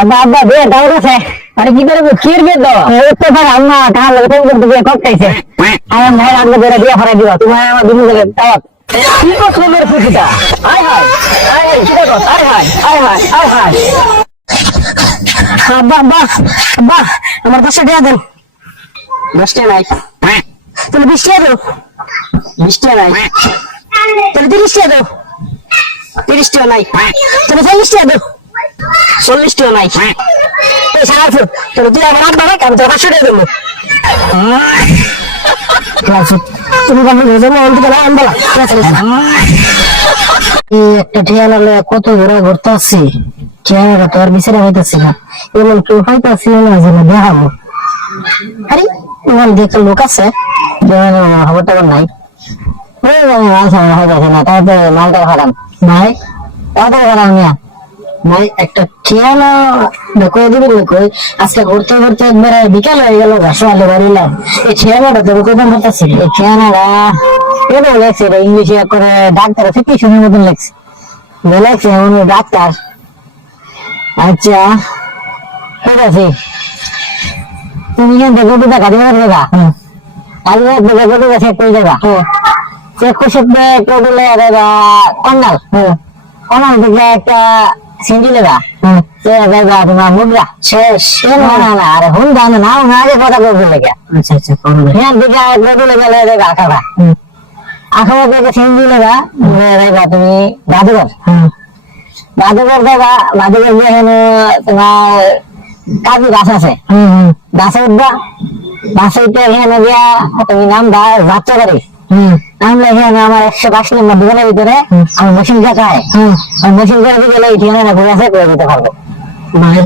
আব্বা আব্বা, দে দাও গেছে আরে কি করে কির গে দাও উঠতে পারে আম্মা, কাল ফোন করতে গিয়ে কক খাইছে। আমার ভাই রাখবে ধরে দিয়ে ফরাই দিবা। তুমি আমার দুজন গেলে দাও কি করছ মেরে আমার পাশে দেয়া দেন। বৃষ্টি নাই। তুমি বৃষ্টি দাও। বৃষ্টি নাই। তুমি তিরিশ টাকা দাও টাকা নাই। তুমি চল্লিশ টাকা দাও। চল্লিশ টাকা নাই। এই তুমি তুই আমার আমি তোর পাঁচশো টাকা দেবো। তুমি কখন করে একটা কত ঘোরা ঘুরতে আসছি ঠিয়ালাটা তো আর বিচারে হইতেছি না। এমন কেউ হইতেছি না যে না দেখাবো। আরে এমন দেখে লোক আছে খবর টবর নাই। মালটা ভাই ভাই, একটা ঠিয়ালা দেখো দিবি কই আজকে ঘুরতে ঘুরতে একবারে বিকাল হয়ে গেল ঘাসওয়ালে বাড়িলাম এই ঠিয়ালাটা তো কোথাও করতেছি এই ঠিয়ালাটা এটা লেখছে, এটা ইংলিশে করে ডাক্তার ফিকিশনের মতন লেখছে। এমন ডাক্তার। আচ্ছা ঠিক আছে তুমি কিন্তু গরু টাকা দিবে টাকা আলু টাকা গরু গাছে কই টাকা সে খুশিত কোডলে রেগা কন্নাল কন্নাল দিকে একটা সিন্ডি লেগা। সে রেগা তোমার মুদ্রা। শেষ না না না আরে হুন জানো না না আগে কথা বলতে লেগে। আচ্ছা আচ্ছা হ্যাঁ দিকে কোডলে গেলে রেগা আখাবা আখাবা দিকে সিন্ডি লেগা রেগা তুমি জাদুঘর জাদুঘর দেবা জাদুঘর যেখানে তোমার কাজু গাছ আছে। গাছে উঠবা। গাছে উঠে এখানে গিয়া তুমি নাম দা যাত্রা করি এখানে আমার একশো নম্বর দোকানের ভিতরে আমি মেশিন আমি মেশিন করে দিকে গেলে এই ঠিকানা ঘুরে আছে করে দিতে পারব। ভাই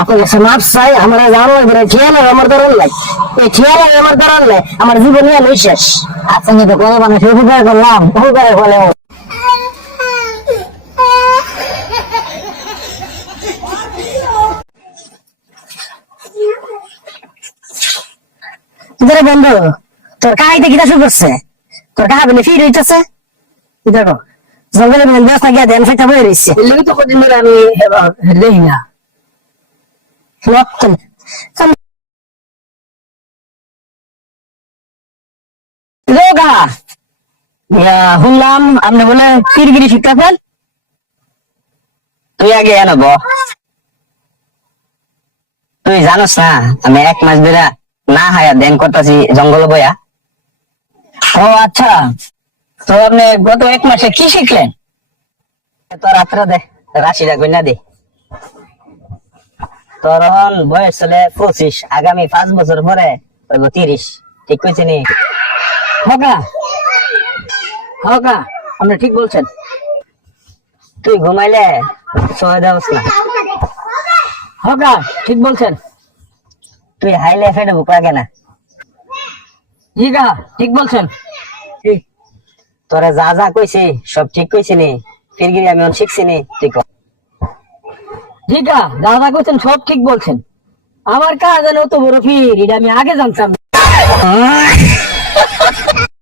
আপনার কাছে মাপ চাই আমরা জানো এবারে ঠিয়ালা আমার ধরন নাই। এই ঠিয়ালা আমার ধরন নাই আমার জীবন আমি শেষ। আচ্ছা তো কোনো উপকার করলাম। বন্ধু তোর কাহিতে কিটা শুরু করছে। তোর কাহা বলে ফির হইতেছে। দেখো জঙ্গলে মেল ব্যস্ত গিয়া রয়েছে এলেই তো কদিন ধরে আমি দেখি না। রোগা! শুনলাম আপনি বলে তুই আগে তুই জানোস না আমি এক মাস ধরে না হায়া ধ্যান করতেছি জঙ্গল বয়া ও আচ্ছা। তো আপনি গত এক মাসে কি শিখলেন? তোর রাত্রে দে, রাশিটা গইনা দে। তোর হন বয়স চলে পঁচিশ, আগামী পাঁচ বছর পরে হইব তিরিশ। ঠিক কইছি নি? হকা হকা, আপনি ঠিক বলছেন। তুই ঘুমাইলে সহে দেওয়াস না হকা, ঠিক বলছেন। তুই হাইলে ফেটে বুক লাগে না জি ঠিক বলছেন? ঠিক। তোরা যা যা কইছি সব ঠিক কইছি নি ফিরগিরি আমি অন শিখছি নি তুই। জি গা যা কইছেন সব ঠিক বলছেন। আমার কাজ জানো তো বড় ফির এটা আমি আগে জানতাম।